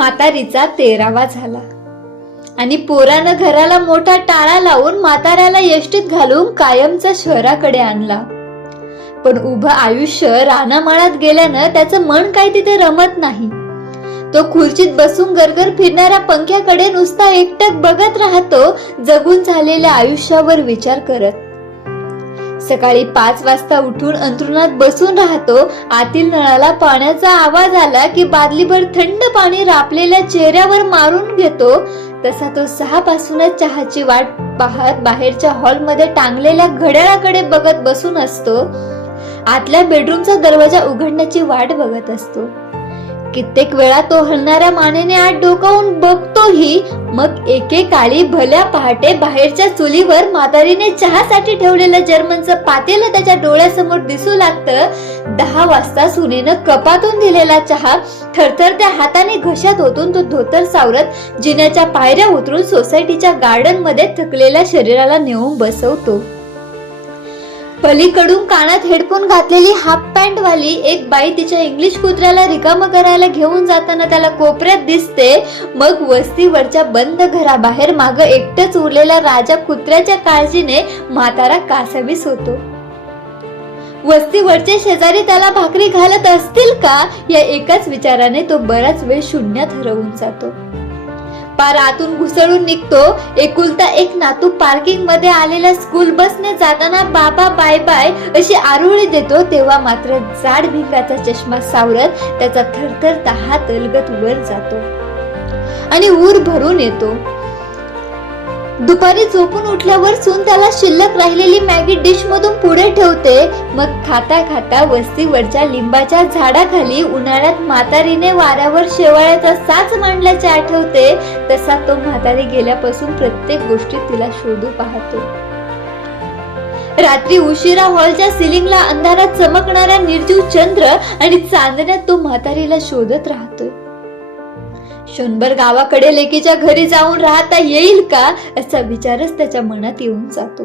म्हातारीचा 13वा झाला आणि पोरानं घराला मोठा टाळा लावून म्हाताऱ्याला यष्टीत घालून कायमचा शहराकडे आणला. पण उभं आयुष्य रानामाळात गेल्यानं त्याचं मन काही तिथे रमत नाही. तो खुर्चीत बसून गरगर फिरणाऱ्या पंख्याकडे नुसता एकटक बघत राहतो, जगून झालेल्या आयुष्यावर विचार करत. सकाळी 5 वाजता उठून अंथरुणात बसून राहतो. आतील नळाला पाण्याचा आवाज आला की बादलीभर थंड पाणी रापलेल्या चेहऱ्यावर मारून घेतो. तसा तो 6 पासूनच चहाची वाट पाहत बाहेरच्या हॉलमध्ये टांगलेल्या घड्याळाकडे बघत बसून असतो. आतल्या बेडरूमचा दरवाजा उघडण्याची वाट बघत असतो. कित्येक वेळा तो हलणाऱ्या मानेने आत डोकावून बघतोही. मग एकेकाळी भल्या पहाटे बाहेरच्या चुलीवर म्हातारीने चहासाठी ठेवलेलं जर्मनचं पातेलं त्याच्या डोळ्यासमोर दिसू लागतं. 10 वाजता सुनेनं कपातून दिलेला चहा थरथरत्या हाताने घशात ओतून तो धोतर सावरत जिन्याच्या पायऱ्या उतरून सोसायटीच्या गार्डन मध्ये थकलेल्या शरीराला नेऊन बसवतो. पलीकडून कानात हेडफोन घातलेली हाफ पॅन्ट वाली एक बाई तिच्या इंग्लिश कुत्र्याला रिकामं करायला घेऊन जाताना त्याला कोपऱ्यात दिसते. मग वस्तीवरच्या बंद घराबाहेर मागं एकटंच उरलेल्या राजा कुत्र्याच्या काळजीने म्हातारा कासावीस होतो. वस्तीवरचे शेजारी त्याला भाकरी घालत असतील का या एकाच विचाराने तो बराच वेळ शून्यात हरवून जातो. पार आतून घुसळून निघतो. एकुलता एक नातू पार्किंग मध्ये आलेल्या स्कूल बसने जाताना बाबा बाय बाय अशी आरोळी देतो. तेव्हा मात्र जाड भिंगाचा चष्मा सावरत त्याचा थरथरता हात अलगत वर जातो आणि ऊर भरून येतो. दुपारी झोपून उठल्यावर सून त्याला शिल्लक राहिलेली मॅगी डिश मधून पुढे ठेवते. मग खाता खाता वस्तीवरच्या लिंबाच्या झाडाखाली उन्हाळ्यात म्हातारीने वाऱ्यावर शेवाळ्याचा साच मांडल्याचे आठवते. तसा तो म्हातारी गेल्यापासून प्रत्येक गोष्टीत तिला शोधू पाहतो. रात्री उशिरा हॉलच्या सिलिंगला अंधारात चमकणारा निर्जीव चंद्र आणि चांदण्यात तो म्हातारीला शोधत राहतोय. क्षणभर गावाकडे लेकीच्या घरी जाऊन राहता येईल का असा विचारच त्याच्या मनात येऊन जातो.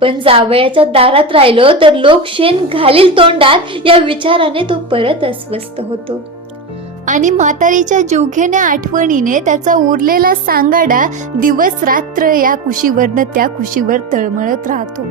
पण जावयाच्या दारात राहिलो तर लोक शेण घालील तोंडात या विचाराने तो परत अस्वस्थ होतो. आणि म्हातारीच्या जीवघेण्या आठवणीने त्याचा उरलेला सांगाडा दिवस रात्र या कुशीवरनं त्या कुशीवर तळमळत राहतो.